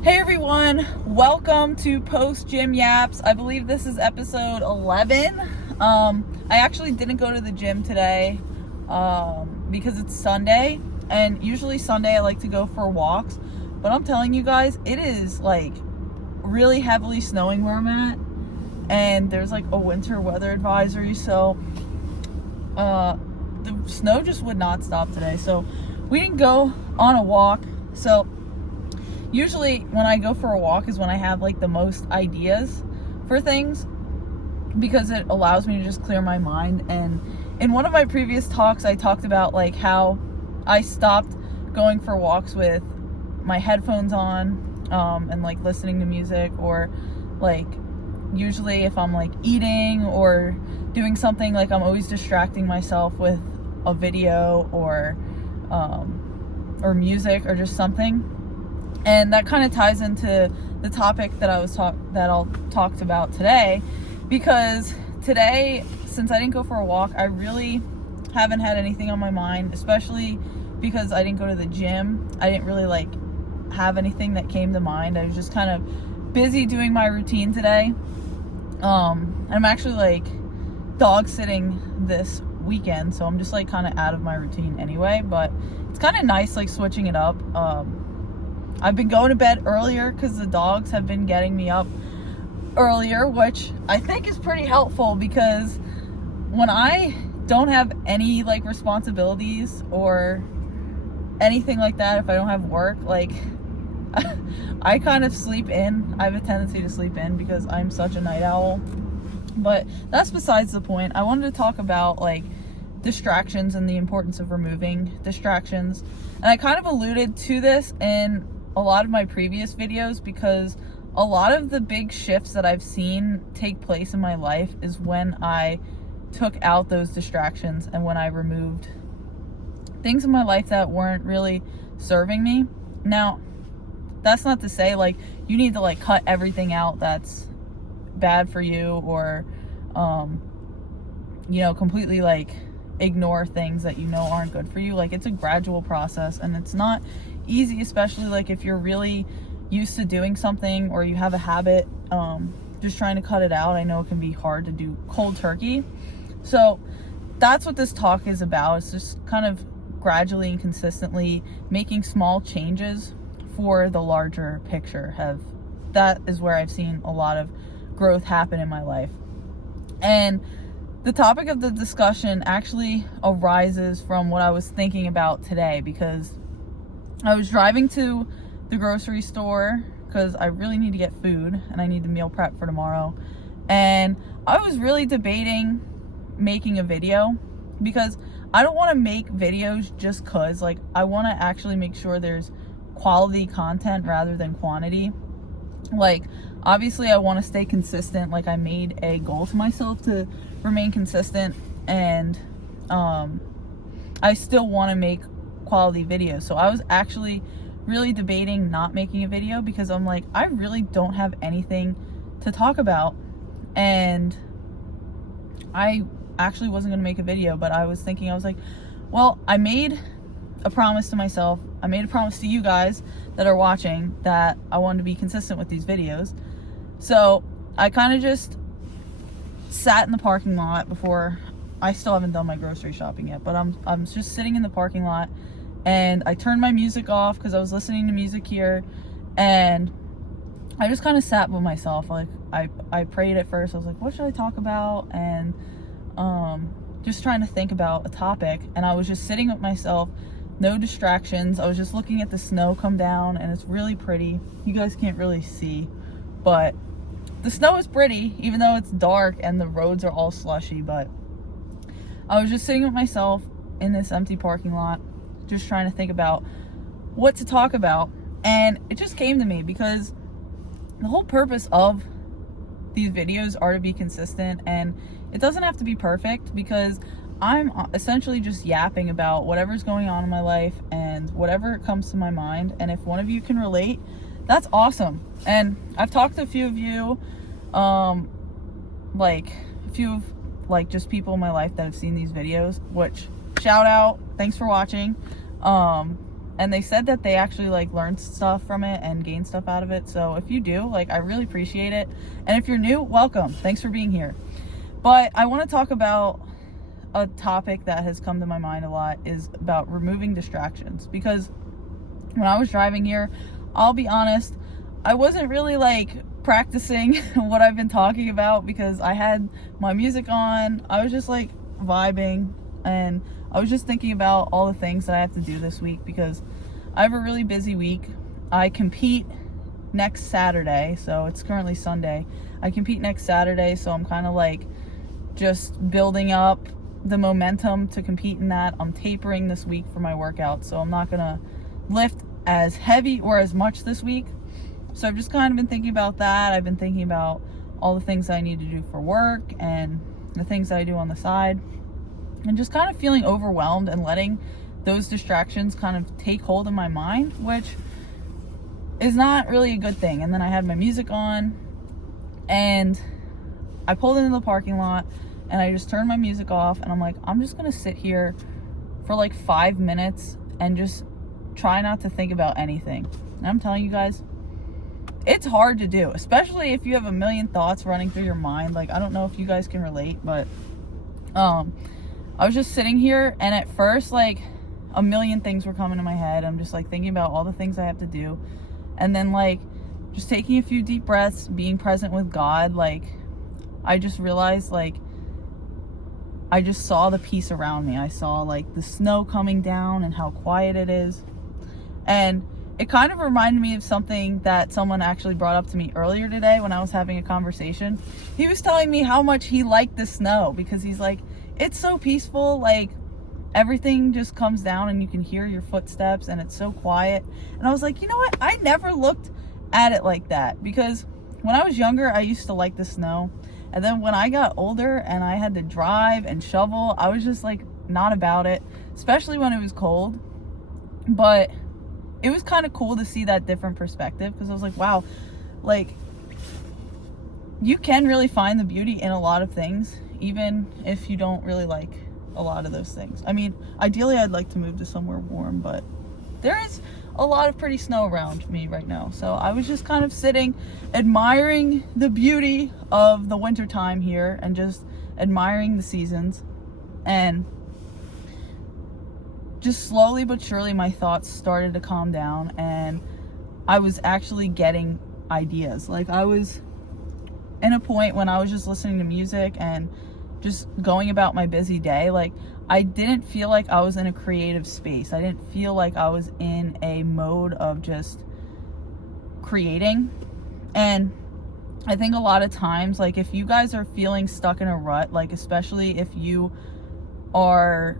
Hey everyone, welcome to Post Gym Yaps. I believe this is episode 11. I actually didn't go to the gym today because it's Sunday, and usually Sunday I like to go for walks, but I'm telling you guys, it is like really heavily snowing where I'm at, and there's like a winter weather advisory, so the snow just would not stop today, so we didn't go on a walk. So usually when I go for a walk is when I have like the most ideas for things, because it allows me to just clear my mind. And in one of my previous talks I talked about like how I stopped going for walks with my headphones on and like listening to music, or like usually if I'm like eating or doing something, like I'm always distracting myself with a video or music or just something. And that kind of ties into the topic that I'll talk about today, because today, since I didn't go for a walk, I really haven't had anything on my mind, especially because I didn't go to the gym. I didn't really like have anything that came to mind. I was just kind of busy doing my routine today. I'm actually like dog sitting this weekend, so I'm just like kind of out of my routine anyway, but it's kind of nice like switching it up. I've been going to bed earlier because the dogs have been getting me up earlier, which I think is pretty helpful, because when I don't have any like responsibilities or anything like that, if I don't have work, like I kind of sleep in. I have a tendency to sleep in because I'm such a night owl. But that's besides the point. I wanted to talk about like distractions and the importance of removing distractions. And I kind of alluded to this in a lot of my previous videos, because a lot of the big shifts that I've seen take place in my life is when I took out those distractions and when I removed things in my life that weren't really serving me. Now, that's not to say like you need to like cut everything out that's bad for you, or completely like ignore things that you know aren't good for you. Like, it's a gradual process, and it's not easy, especially like if you're really used to doing something or you have a habit. Just trying to cut it out, I know it can be hard to do cold turkey. So that's what this talk is about. It's just kind of gradually and consistently making small changes for the larger picture. That is where I've seen a lot of growth happen in my life. And the topic of the discussion actually arises from what I was thinking about today, because I was driving to the grocery store because I really need to get food and I need to meal prep for tomorrow. And I was really debating making a video, because I don't want to make videos just cause, like, I want to actually make sure there's quality content rather than quantity. Like, obviously I want to stay consistent. Like, I made a goal to myself to remain consistent, and I still want to make quality videos. So I was actually really debating not making a video, because I'm like, I really don't have anything to talk about, and I actually wasn't going to make a video. But I was like, well, I made a promise to myself, I made a promise to you guys that are watching, that I wanted to be consistent with these videos. So I kind of just sat in the parking lot before. I still haven't done my grocery shopping yet, but I'm just sitting in the parking lot, and I turned my music off because I was listening to music here, and I just kind of sat with myself. Like, I prayed at first. I was like, what should I talk about? And just trying to think about a topic, and I was just sitting with myself, no distractions. I was just looking at the snow come down, and it's really pretty. You guys can't really see, but the snow is pretty, even though it's dark and the roads are all slushy. But I was just sitting with myself in this empty parking lot, just trying to think about what to talk about. And it just came to me, because the whole purpose of these videos are to be consistent, and it doesn't have to be perfect, because I'm essentially just yapping about whatever's going on in my life and whatever comes to my mind. And if one of you can relate, that's awesome. And I've talked to a few of you, just people in my life that have seen these videos, which, shout out, thanks for watching. and they said that they actually like learned stuff from it and gained stuff out of it. So if you do, like, I really appreciate it. And if you're new, welcome. Thanks for being here. But I want to talk about a topic that has come to my mind a lot, is about removing distractions. Because when I was driving here, I'll be honest, I wasn't really like practicing what I've been talking about, because I had my music on. I was just like vibing, and I was just thinking about all the things that I have to do this week, because I have a really busy week. I compete next Saturday, so it's currently Sunday. I compete next Saturday, so I'm kind of like just building up the momentum to compete in that. I'm tapering this week for my workout, so I'm not gonna lift as heavy or as much this week. So I've just kind of been thinking about that. I've been thinking about all the things I need to do for work and the things that I do on the side, and just kind of feeling overwhelmed and letting those distractions kind of take hold of my mind, which is not really a good thing. And then I had my music on, and I pulled into the parking lot, and I just turned my music off, and I'm like, I'm just gonna sit here for like 5 minutes and just try not to think about anything. And I'm telling you guys, it's hard to do, especially if you have a million thoughts running through your mind. Like, I don't know if you guys can relate, but I was just sitting here, and at first, like, a million things were coming to my head. I'm just like thinking about all the things I have to do, and then like just taking a few deep breaths, being present with God. Like, I just realized, like, I just saw the peace around me. I saw like the snow coming down and how quiet it is. And it kind of reminded me of something that someone actually brought up to me earlier today when I was having a conversation. He was telling me how much he liked the snow, because he's like, it's so peaceful. Like, everything just comes down and you can hear your footsteps, and it's so quiet. And I was like, you know what? I never looked at it like that, because when I was younger, I used to like the snow. And then when I got older and I had to drive and shovel, I was just like not about it, especially when it was cold. But it was kind of cool to see that different perspective, because I was like, wow, like, you can really find the beauty in a lot of things, even if you don't really like a lot of those things. I mean, ideally I'd like to move to somewhere warm, but there is a lot of pretty snow around me right now. So I was just kind of sitting, admiring the beauty of the winter time here, and just admiring the seasons. And just slowly but surely my thoughts started to calm down, and I was actually getting ideas. Like, I was in a point when I was just listening to music and just going about my busy day. Like, I didn't feel like I was in a creative space. I didn't feel like I was in a mode of just creating. And I think a lot of times, like, if you guys are feeling stuck in a rut, like, especially if you are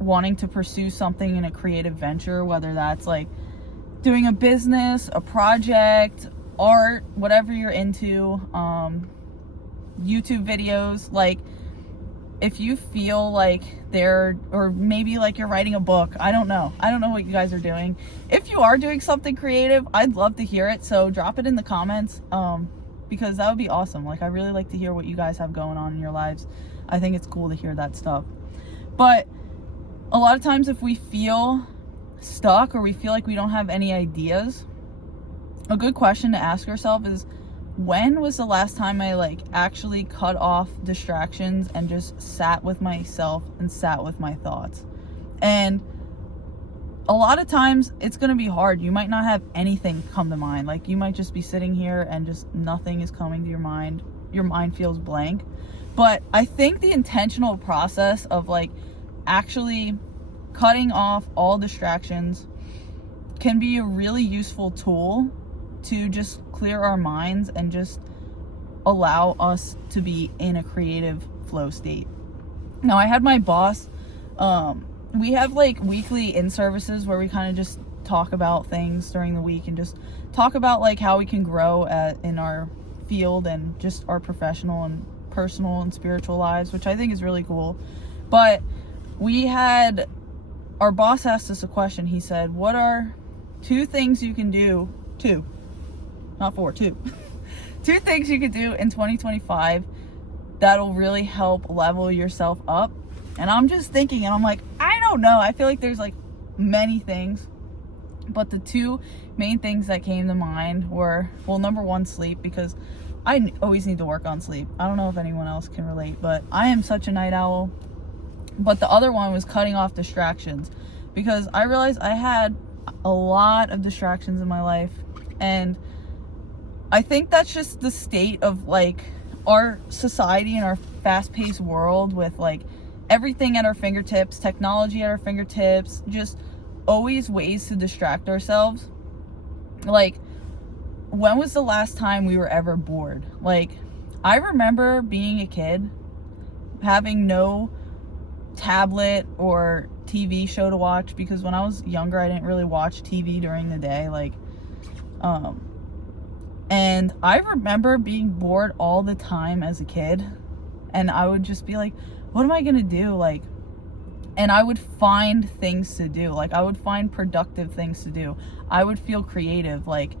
wanting to pursue something in a creative venture, whether that's like doing a business, a project, art, whatever you're into, YouTube videos, like, if you feel like or maybe like you're writing a book, I don't know what you guys are doing. If you are doing something creative, I'd love to hear it, so drop it in the comments, because that would be awesome. Like, I really like to hear what you guys have going on in your lives. I think it's cool to hear that stuff. But a lot of times, if we feel stuck or we feel like we don't have any ideas, a good question to ask yourself is, when was the last time I like actually cut off distractions and just sat with myself and sat with my thoughts? And a lot of times it's going to be hard. You might not have anything come to mind. Like, you might just be sitting here and just nothing is coming to your mind. Your mind feels blank. But I think the intentional process of like actually cutting off all distractions can be a really useful tool to just clear our minds and just allow us to be in a creative flow state. Now, I had my boss, we have like weekly in-services where we kind of just talk about things during the week and just talk about like how we can grow in our field and just our professional and personal and spiritual lives, which I think is really cool. But our boss asked us a question. He said, what are 2 things you can do, 2, not 4, 2, 2 things you could do in 2025 that'll really help level yourself up? And I'm just thinking, and I'm like, I don't know. I feel like there's like many things, But the two main things that came to mind were, well, number one, sleep, because I always need to work on sleep. I don't know if anyone else can relate, but I am such a night owl. But the other one was cutting off distractions, because I realized I had a lot of distractions in my life, and I think that's just the state of like our society and our fast-paced world, with like everything at our fingertips, technology at our fingertips, just always ways to distract ourselves. Like, when was the last time we were ever bored? Like, I remember being a kid, having no tablet or TV show to watch, because when I was younger, I didn't really watch TV during the day. Like, and I remember being bored all the time as a kid, and I would just be like, what am I gonna do? Like, and I would find things to do. Like, I would find productive things to do. I would feel creative. Like,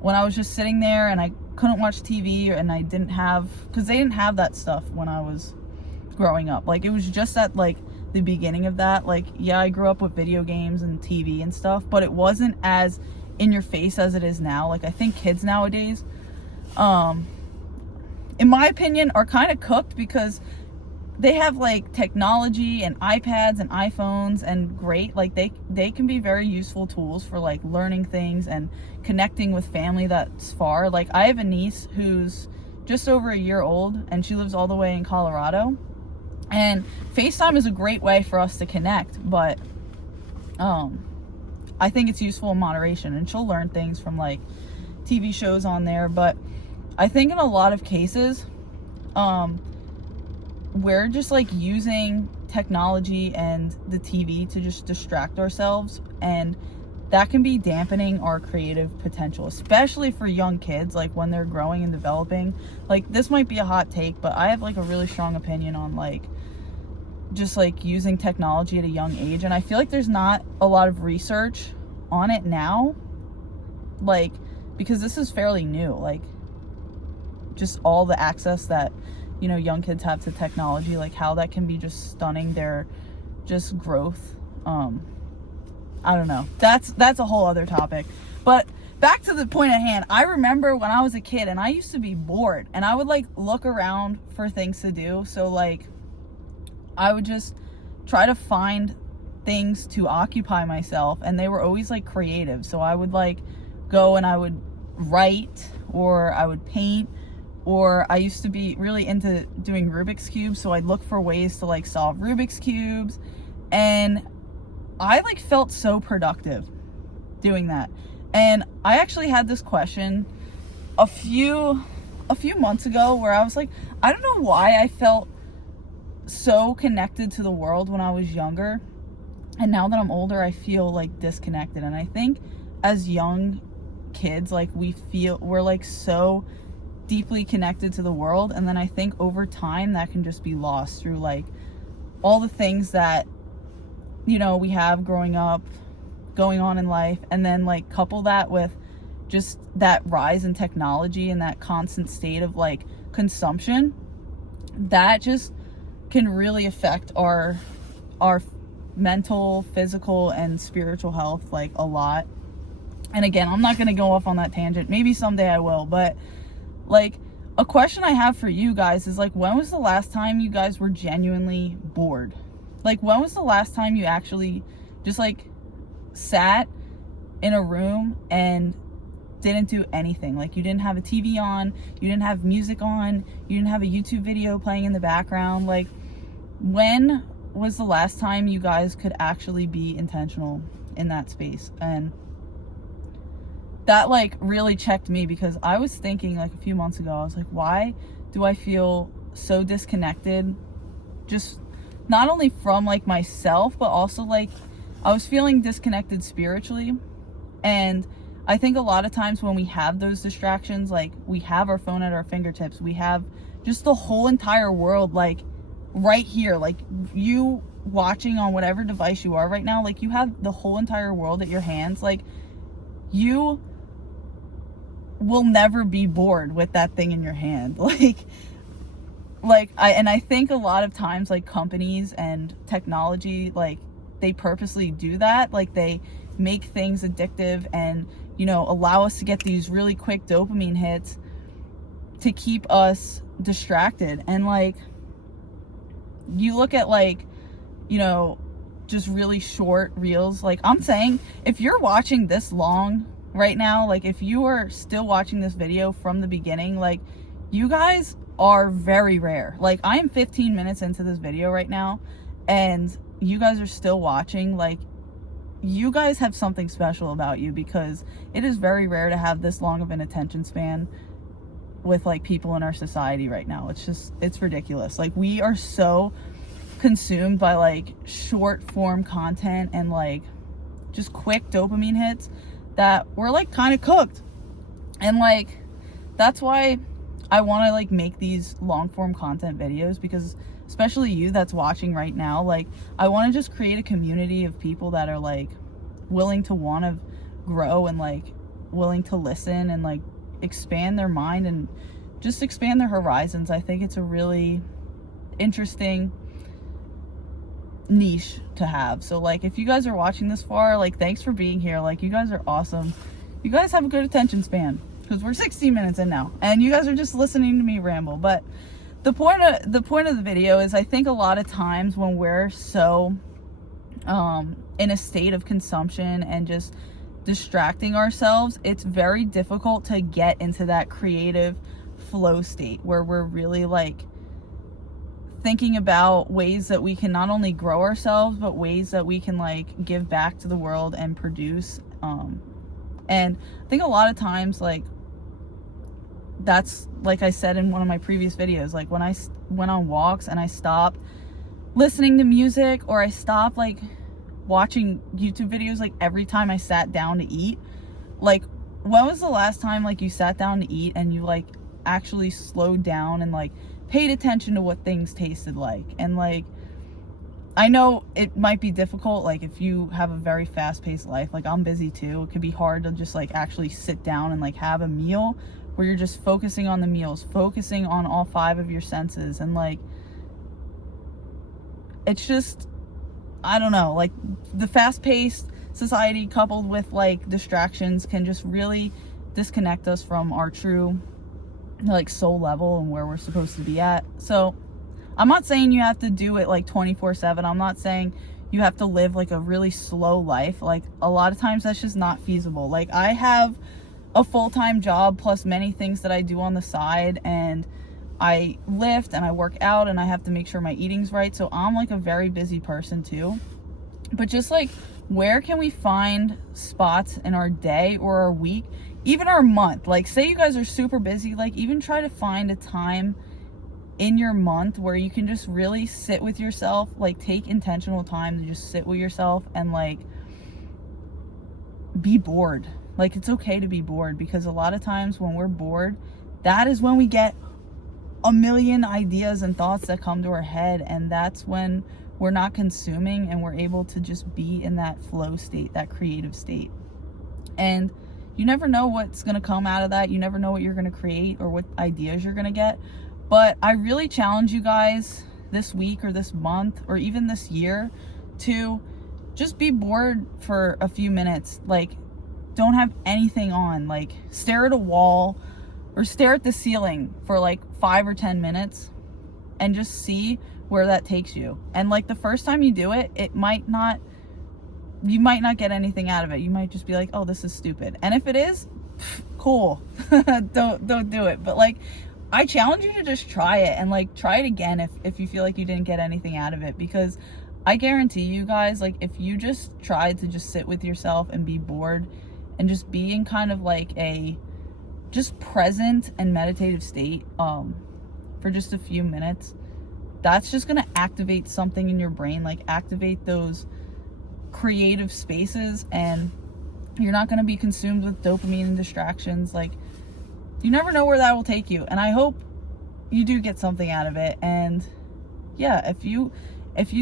when I was just sitting there and I couldn't watch TV, and I didn't have, because they didn't have that stuff when I was growing up. Like, it was just at like the beginning of that. Like, yeah, I grew up with video games and TV and stuff, but it wasn't as in your face as it is now. Like, I think kids nowadays, in my opinion, are kind of cooked, because they have like technology and iPads and iPhones, and great, like they can be very useful tools for like learning things and connecting with family that's far. Like, I have a niece who's just over a year old, and she lives all the way in Colorado, and FaceTime is a great way for us to connect, but I think it's useful in moderation, and she'll learn things from like TV shows on there. But I think in a lot of cases, we're just like using technology and the TV to just distract ourselves, and that can be dampening our creative potential, especially for young kids, like when they're growing and developing. Like, this might be a hot take, but I have like a really strong opinion on like just like using technology at a young age, and I feel like there's not a lot of research on it now, like, because this is fairly new, like just all the access that, you know, young kids have to technology, like how that can be just stunning their just growth. I don't know, that's a whole other topic. But back to the point at hand, I remember when I was a kid and I used to be bored, and I would like look around for things to do. So like, I would just try to find things to occupy myself, and they were always like creative. So I would like go and I would write, or I would paint, or I used to be really into doing Rubik's cubes, so I'd look for ways to like solve Rubik's cubes, and I like felt so productive doing that. And I actually had this question a few months ago, where I was like, I don't know why I felt so connected to the world when I was younger, and now that I'm older, I feel like disconnected. And I think as young kids, like we're like so deeply connected to the world, and then I think over time that can just be lost through like all the things that, you know, we have growing up, going on in life, and then like couple that with just that rise in technology and that constant state of like consumption, that just can really affect our mental, physical, and spiritual health like a lot. And again, I'm not going to go off on that tangent. Maybe someday I will, but like, a question I have for you guys is like, when was the last time you guys were genuinely bored? Like, when was the last time you actually just like sat in a room and didn't do anything? Like, you didn't have a TV on, you didn't have music on, you didn't have a YouTube video playing in the background. Like, when was the last time you guys could actually be intentional in that space? And that like really checked me, because I was thinking like a few months ago, I was like, why do I feel so disconnected, just not only from like myself, but also like I was feeling disconnected spiritually. And I think a lot of times when we have those distractions, like we have our phone at our fingertips, we have just the whole entire world like right here, like you watching on whatever device you are right now, like you have the whole entire world at your hands. Like, you will never be bored with that thing in your hand. I think a lot of times like companies and technology, like they purposely do that. Like they make things addictive and, you know, allow us to get these really quick dopamine hits to keep us distracted. And like, you look at like, you know, just really short reels. Like, I'm saying, if you're watching this long right now, like if you are still watching this video from the beginning, like, you guys are very rare. Like, I am 15 minutes into this video right now and you guys are still watching. Like, you guys have something special about you, because it is very rare to have this long of an attention span with like people in our society right now. It's ridiculous. Like, we are so consumed by like short form content and like just quick dopamine hits that we're like kind of cooked. And like, that's why I want to like make these long form content videos, because especially you that's watching right now, like, I want to just create a community of people that are like willing to want to grow and like willing to listen and like expand their mind and just expand their horizons. I think it's a really interesting niche to have. So like, if you guys are watching this far, like, thanks for being here. Like, you guys are awesome. You guys have a good attention span, because we're 16 minutes in now and you guys are just listening to me ramble. But the point of the video is, I think a lot of times when we're so in a state of consumption and just distracting ourselves, it's very difficult to get into that creative flow state where we're really like thinking about ways that we can not only grow ourselves, but ways that we can like give back to the world and produce. And I think a lot of times, like, that's, like I said in one of my previous videos, like when I went on walks and I stopped listening to music, or I stopped like watching YouTube videos, like every time I sat down to eat. Like, when was the last time like you sat down to eat and you like actually slowed down and like paid attention to what things tasted like? And like, I know it might be difficult, like if you have a very fast-paced life, like I'm busy too, it could be hard to just like actually sit down and like have a meal where you're just focusing on the meals, focusing on all 5 of your senses. And like, it's just, I don't know, like the fast-paced society coupled with like distractions can just really disconnect us from our true like soul level and where we're supposed to be at. So I'm not saying you have to do it like 24/7. I'm not saying you have to live like a really slow life. Like, a lot of times that's just not feasible. Like, I have a full-time job plus many things that I do on the side, and I lift and I work out and I have to make sure my eating's right. So I'm like a very busy person too. But just like, where can we find spots in our day or our week, even our month? Like, say you guys are super busy, like even try to find a time in your month where you can just really sit with yourself, like take intentional time to just sit with yourself and like be bored. Like, it's okay to be bored, because a lot of times when we're bored, that is when we get a million ideas and thoughts that come to our head, and that's when we're not consuming and we're able to just be in that flow state, that creative state. And you never know what's going to come out of that. You never know what you're going to create or what ideas you're going to get. But I really challenge you guys this week or this month or even this year to just be bored for a few minutes. Like, don't have anything on. Like, stare at a wall or stare at the ceiling for like 5 or 10 minutes and just see where that takes you. And like, the first time you do it, you might not get anything out of it. You might just be like, oh, this is stupid. And if it is, cool. don't do it. But like, I challenge you to just try it and like try it again if you feel like you didn't get anything out of it, because I guarantee you guys, like, if you just tried to just sit with yourself and be bored and just be in kind of like a just present and meditative state for just a few minutes, that's just going to activate something in your brain, like activate those creative spaces, and you're not going to be consumed with dopamine and distractions. Like, you never know where that will take you, and I hope you do get something out of it. And yeah, if you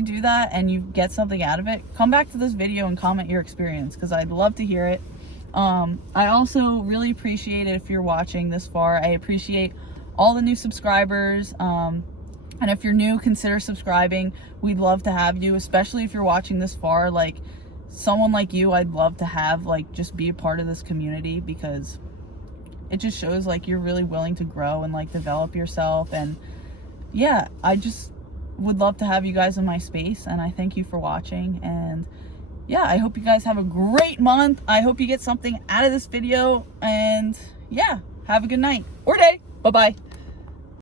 do that and you get something out of it, come back to this video and comment your experience, because I'd love to hear it. I also really appreciate it if you're watching this far. I appreciate all the new subscribers. And if you're new, consider subscribing. We'd love to have you, especially if you're watching this far. Like, someone like you, I'd love to have, like, just be a part of this community, because it just shows like you're really willing to grow and like develop yourself. And yeah, I just would love to have you guys in my space, and I thank you for watching. And yeah, I hope you guys have a great month. I hope you get something out of this video, and yeah, have a good night or day. Bye bye.